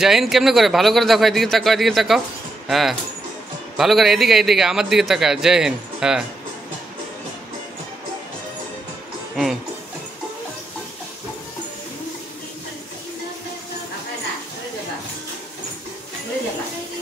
জয় হিন্দ কেমনে করে ভালো করে দেখো, এদিকে তাকাও, এদিকে তাকাও। হ্যাঁ ভালো করে, এদিকে এদিকে আমার দিকে তাকা। জয় হিন্দ। হ্যাঁ হুম। Apa nak? Boleh tak? Boleh tak?